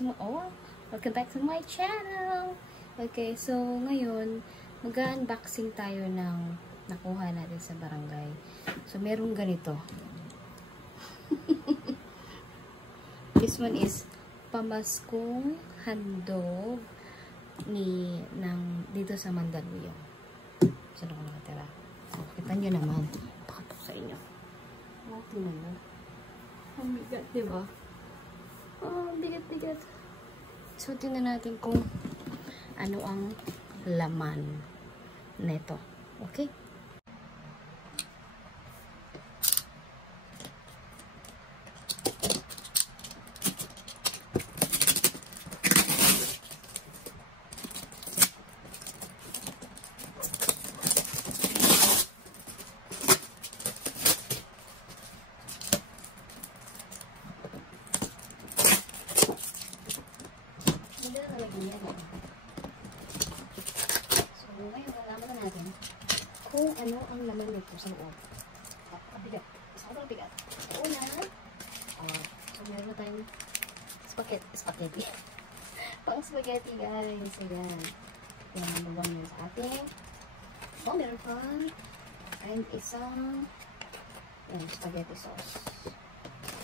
welcome back to my channel. Okay, so ngayon mag-unboxing tayo ng nakuha natin sa barangay. So merong ganito. This one is pamaskong handog dito sa Mandaluyong. Saan ako nakatira? So, kita nyo naman. Pakatok sa inyo. Tingnan mo. Ang bigat, diba? Oh, bigat-bigat. So, tingnan natin kung ano ang laman neto. Okay? So, ngayon, alaman na natin kung ano ang laman nito sa loob. Bigat. Sobrang bigat. Una, so meron na tayong spaghetti. Pang spaghetti, guys. So, yan. Yan ang lubang nyo sa ating. Oh, meron pa. And isang spaghetti sauce.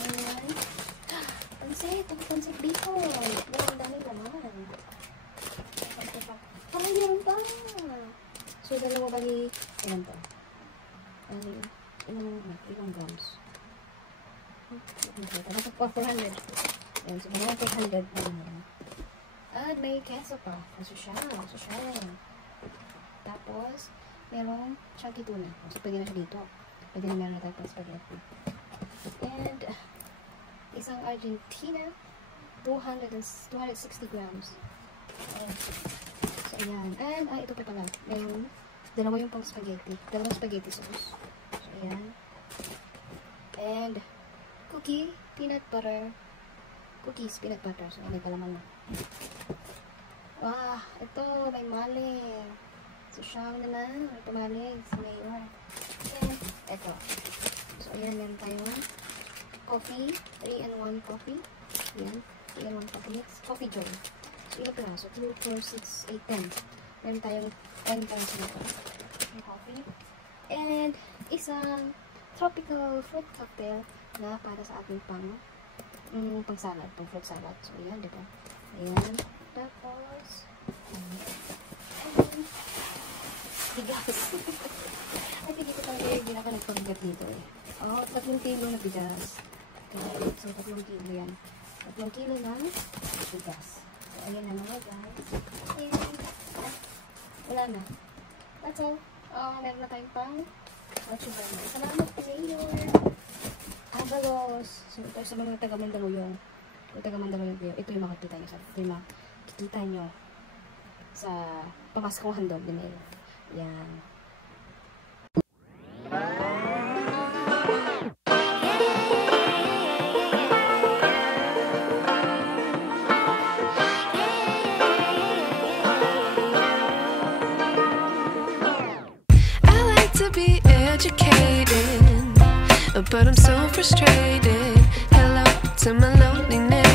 Ayan. Pancit bacon. Ang dami naman. Meron pa. So, dalawa bali, ilan to? Ilang grams? Nasa 400. Ayan, so, dalawa 400 pa naman. At may queso pa. Social. Tapos, merong chunky tuna. So, pwede na siya dito. Pwede na meron na tayo pang spaghetti. And, isang Argentina, 260 grams. So, ayan. And, ito pa pala. Merong dalawa yung pang spaghetti. Dalawang spaghetti sauce. So, ayan. And, cookie, peanut butter. Cookies, peanut butter. So, may kalaman na. Wow, ito, may mali. So, siyang naman. May pamali. So, mayor. And, ito. So, ayan, meron tayong coffee. 3-in-1 coffee. Ayan. 3-in-1 coffee mix. Coffee joy. So, ilang piraso? 2, 4, 6, 8, 10. Meron tayong 10 piraso nito. Yung coffee. And, isang tropical fruit cocktail na para sa ating pang salad. Pang fruit salad. So, ayan, diba? Ayan. Tapos, bigas. Ay, hindi ko talaga hindi ako nagpabigat dito eh. Oh, 3 kilo na bigas. Okay, so 3 kilo yan. 3 kilo ng bigas. So, ayan na mga guys. And, wala na. That's all. Meron na tayong pang machubano. Salamat po, Mayor. Abalos. So, ito sa mga taga-Mandaluyong. Kung taga-Mandaluyong, ito yung makikita nyo sa pamaskong handog din nila. Yan. Be educated, but I'm so frustrated. Hello to my loneliness.